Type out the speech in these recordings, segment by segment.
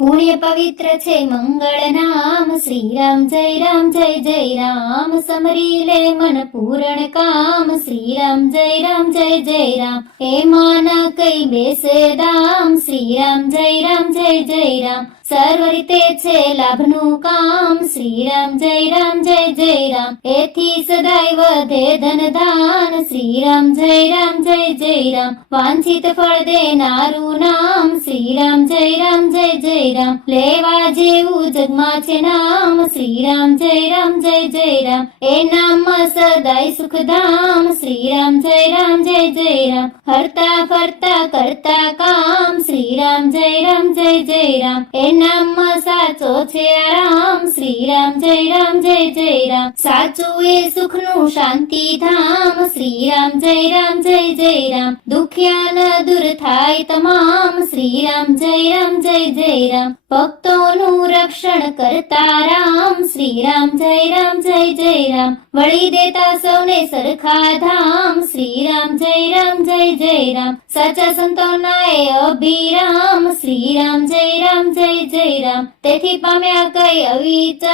પુણ્ય પવિત્ર છે મંગળ નામ શ્રી રામ જય રામ જય જય રામ સમરી લે મન પૂરણ કામ શ્રી રામ જય રામ જય જય રામ હે માના કઈ બેસે દામ શ્રી રામ જય રામ જય જય રામ સર્વ રીતે છે લાભનું કામ શ્રી રામ જય રામ, જય જય રામ. એથી સદાય વધે ધન દાન શ્રી રામ જય રામ, જય જય રામ. વાંછિત ફળ દેનારું નામ. શ્રી રામ જય રામ, જય જય રામ. લેવા જેવું જગમાં છે નામ. શ્રી રામ જય રામ, જય જય રામ. એ નામ સદાય સુખધામ. શ્રી રામ જય રામ, જય જય રામ. હરતા ફરતા કરતા કામ. શ્રી રામ જય રામ, જય જય રામ. એ નામ સાચો છે આરામ. શ્રી રામ, જય રામ, જય જય રામ. સાચું એ સુખનું શાંતિ ધામ શ્રી રામ, જય રામ, જય જય રામ. દુખ્યાના દૂર થાય તમામ. શ્રી રામ, જય રામ, જય જય રામ. ભક્તોનું રક્ષણ કરતા રામ. શ્રી રામ, જય રામ, જય જય રામ. વળી દેતા સૌને સરખા ધામ. શ્રી રામ, જય રામ, જય જય રામ. સાચા સંતોના એ અભિરામ. શ્રી રામ, જય રામ, જય જય રામ. તેથી પામ્યા કઈ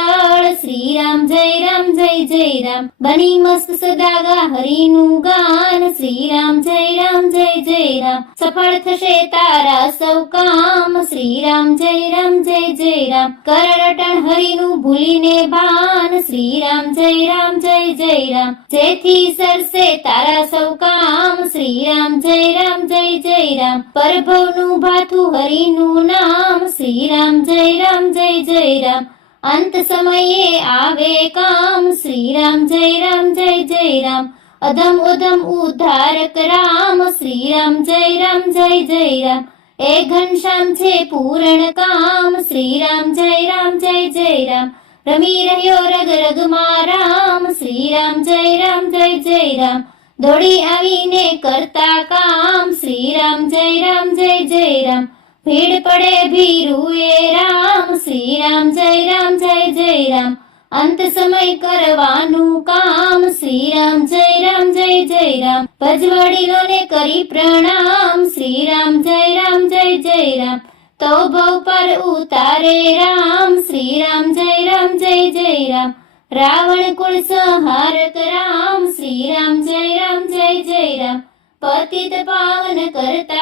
અવિચળ શ્રી રામ જય રામ, જય જય રામ. બની મસ્ત સદાગા હરિનું ગાન. શ્રી રામ જય રામ, જય જય રામ. સફળ થશે તારા સૌ કામ. શ્રી રામ જય રામ, જય જય રામ. કર હરિનું ભૂલીને ભાન. શ્રી રામ જય રામ, જય જય રામ. જેથી સરસે તારા સૌ કામ. શ્રી રામ જય રામ, જય જય રામ. પરભવનું ભાથું હરિનું નામ. શ્રી રામ જય રામ, જય જય રામ. અંત સમયે આવે કામ. શ્રી રામ જય રામ, જય જય રામ. અધમ, ઉધમ, ઉદ્ધારક રામ. શ્રી રામ જય રામ, જય જય રામ. એ ઘનશ્યામ છે પૂરણ કામ. શ્રી રામ જય રામ, જય જય રામ. રમી રહ્યો રગ રગમાં રામ. શ્રી રામ જય રામ, જય જય રામ. દોડી આવીને કરતા કામ. શ્રી રામ જય રામ, જય જય રામ. ભીડ પડે ભીરુએ રામ. શ્રી રામ જય રામ, જય જય રામ. અંત સમય કરવાનું કામ. શ્રી રામ જય રામ, જય જય રામ. ભજવડીલોને કરી પ્રણામ. શ્રી રામ જય રામ, જય જય રામ. તો ભવ પર ઉતારે રામ. શ્રી રામ જય રામ, જય જય રામ. રાવણ કુળ સંહારક રામ શ્રી રામ જય રામ, જય જય રામ. પતિત પાવન કરતા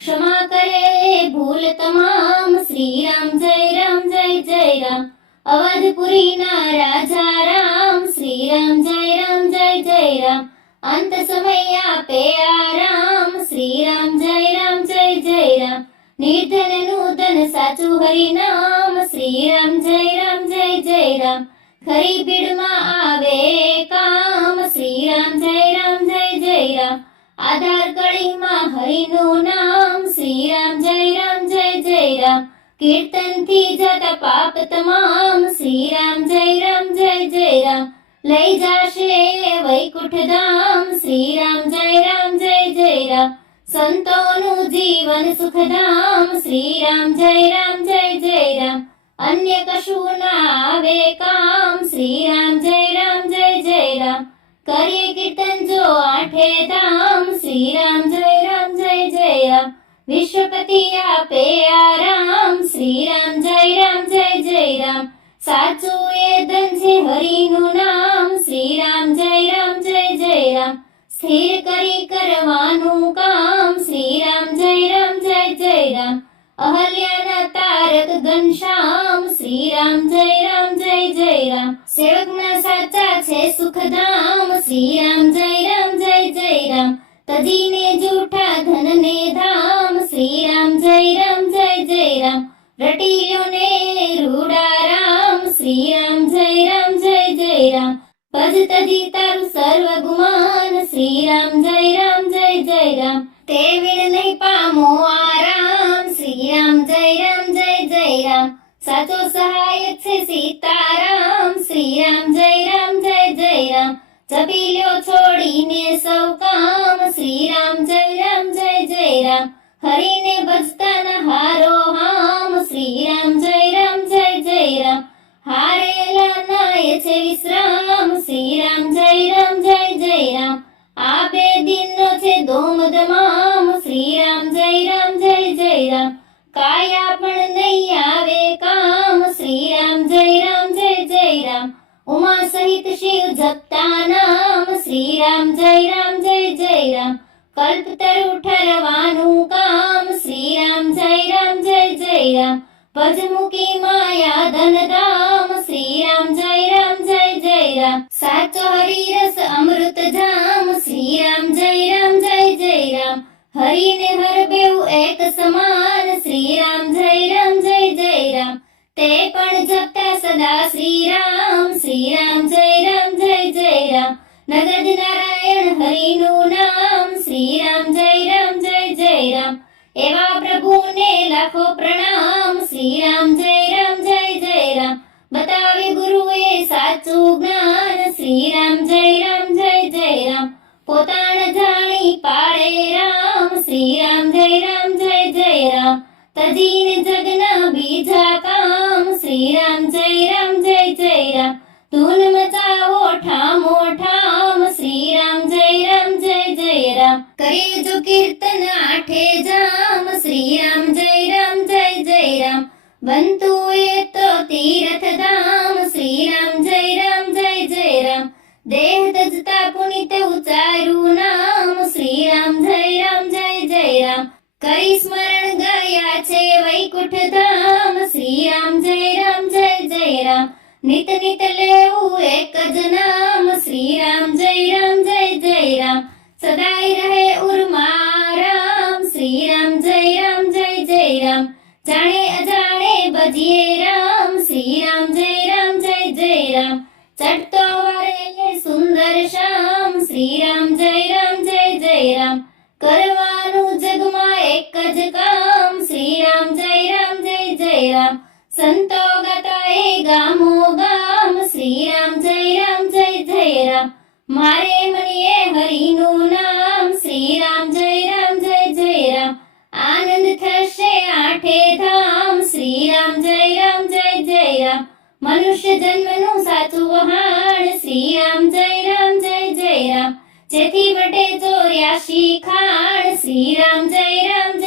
ક્ષમા કરે, ભૂલ તમામ. શ્રી રામ જય રામ, જય જય રામ. અવધપુરીના રાજા રામ. શ્રી રામ જય રામ, જય જય રામ. અંત સમય આપે આરામ. શ્રી રામ જય રામ, જય જય રામ. નિર્ધન નૂતન સાચું હરિનામ. શ્રી રામ જય રામ, જય જય રામ. ખરી ભીડમાં આવે કામ. શ્રી રામ જય રામ, જય જય રામ. આધાર કળીમાં હરિનું નામ. શ્રી રામ જય રામ, જય જય રામ. કીર્તનથી જતા પાપ તમામ. શ્રી રામ જય રામ, જય જય રામ. લઈ જાશે વૈકુંઠ ધામ. શ્રી રામ જય રામ, જય જય રામ. સંતોનું જીવન સુખધામ. શ્રી રામ જય રામ, જય જય રામ. અન્ય કશું ના આવે કામ. શ્રી રામ વિશ્વપતિ આપે આરામ શ્રી રામ જય રામ જય જય રામ સાચું એ ધન છે હરિનું નામ શ્રી રામ જય રામ જય જય રામ સ્થિર કરી કરવાનું કામ શ્રી રામ જય રામ જય જય રામ અહલ્યાના તારક ઘનશ્યામ શ્રી રામ જય રામ જય જય રામ સેવકના સાચા છે સુખધામ શ્રી રામ જય રામ જય જય રામ તજીને જૂઠા રામ ભજ તારું સર્વ ગુમાન શ્રી રામ જય રામ જય જય રામ તે વિણ નહીં પામો આરામ શ્રી રામ જય રામ જય જય રામ સાચો સહાય છે સીતારામ ઉમા સહિત શિવ જપતા નામ શ્રી રામ જય રામ જય જય રામ કલ્પતરુ ઠરવાનું કામ શ્રી રામ જય રામ જય જય રામ પજમુખી માયા ધનધામ શ્રી રામ જય રામ જય જય રામ સાચો હરિરસ લાખો પ્રણામ. શ્રી રામ જય રામ, જય જય રામ. બતાવે ગુરુએ સાચું જ્ઞાન. શ્રી રામ જય રામ, જય જય રામ. પોતાને જાણી પાડે રામ. શ્રી રામ જય રામ, જય જય રામ. તજીને જગના બીજા કામ. શ્રી રામ જય રામ, જય જય રામ. ધૂન મચાવો ઠામો ઠામ. શ્રી રામ જય રામ, જય જય રામ. કરે જો કીર્તન આઠે રામ જય રામ બનતું એ તો તીર્થ ધામ શ્રી રામ જય રામ જય જય રામ દેહ તજતા પુનિત ઉચારું નામ શ્રી રામ જય રામ જય જય રામ કઈ સ્મરણ ગયા છે વૈકુંઠ ધામ શ્રી રામ જય રામ જય જય રામ નિત નિત લેવું એક જ નામ શ્રી રામ જય રામ જય જય રામ સદાય રહે ઉર્મા રામ શ્રી રામ જય રામ જય જય રામ જાણે અજાણે બજીએ રામ. શ્રી રામ જય રામ, જય જય રામ. ચટતો વારે સુંદર શ્યામ. શ્રી રામ જય રામ, જય જય રામ. મનુષ્ય જન્મનું સાચું વહાણ. શ્રી રામ જય રામ, જય જય રામ. જેથી વટે ચોર્યાશી ખાણ. શ્રી રામ જય રામ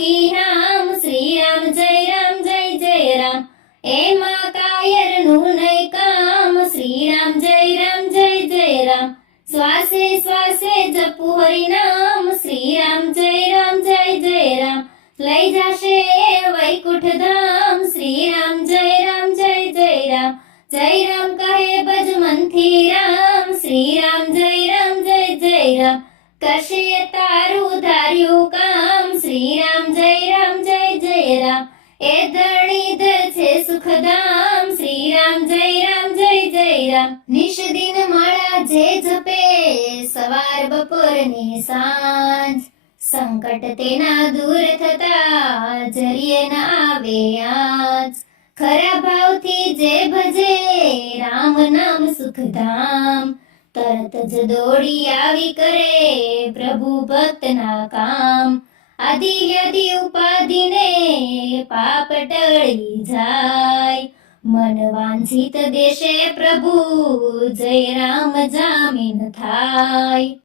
રાખી રામ શ્રી રામ જય રામ જય જય રામ એમાં કાયરનું નહીં કામ શ્રી રામ જય રામ જય જય રામ શ્વાસે શ્વાસે જપુ હરિ નામ શ્રી રામ જય રામ જય જય રામ લઈ જશે વૈકુંઠ ધામ શ્રી રામ જય રામ જય જય રામ જય રામ જય જય નિશ દિન માળા જે જપે, સવાર બપોર ને સાંજ. સંકટ તેના દૂર થતા જરીએ ના આવે આજ. ખરા ભાવથી જે ભજે, રામ નામ સુખધામ. તરત જ દોડી આવી કરે પ્રભુ ભક્તના કામ. આદિ વ્યાધિ ઉપાધિને પાપ ટળી જાય. મન વાંછિત દેશે પ્રભુ જય રામ જામીન થાય.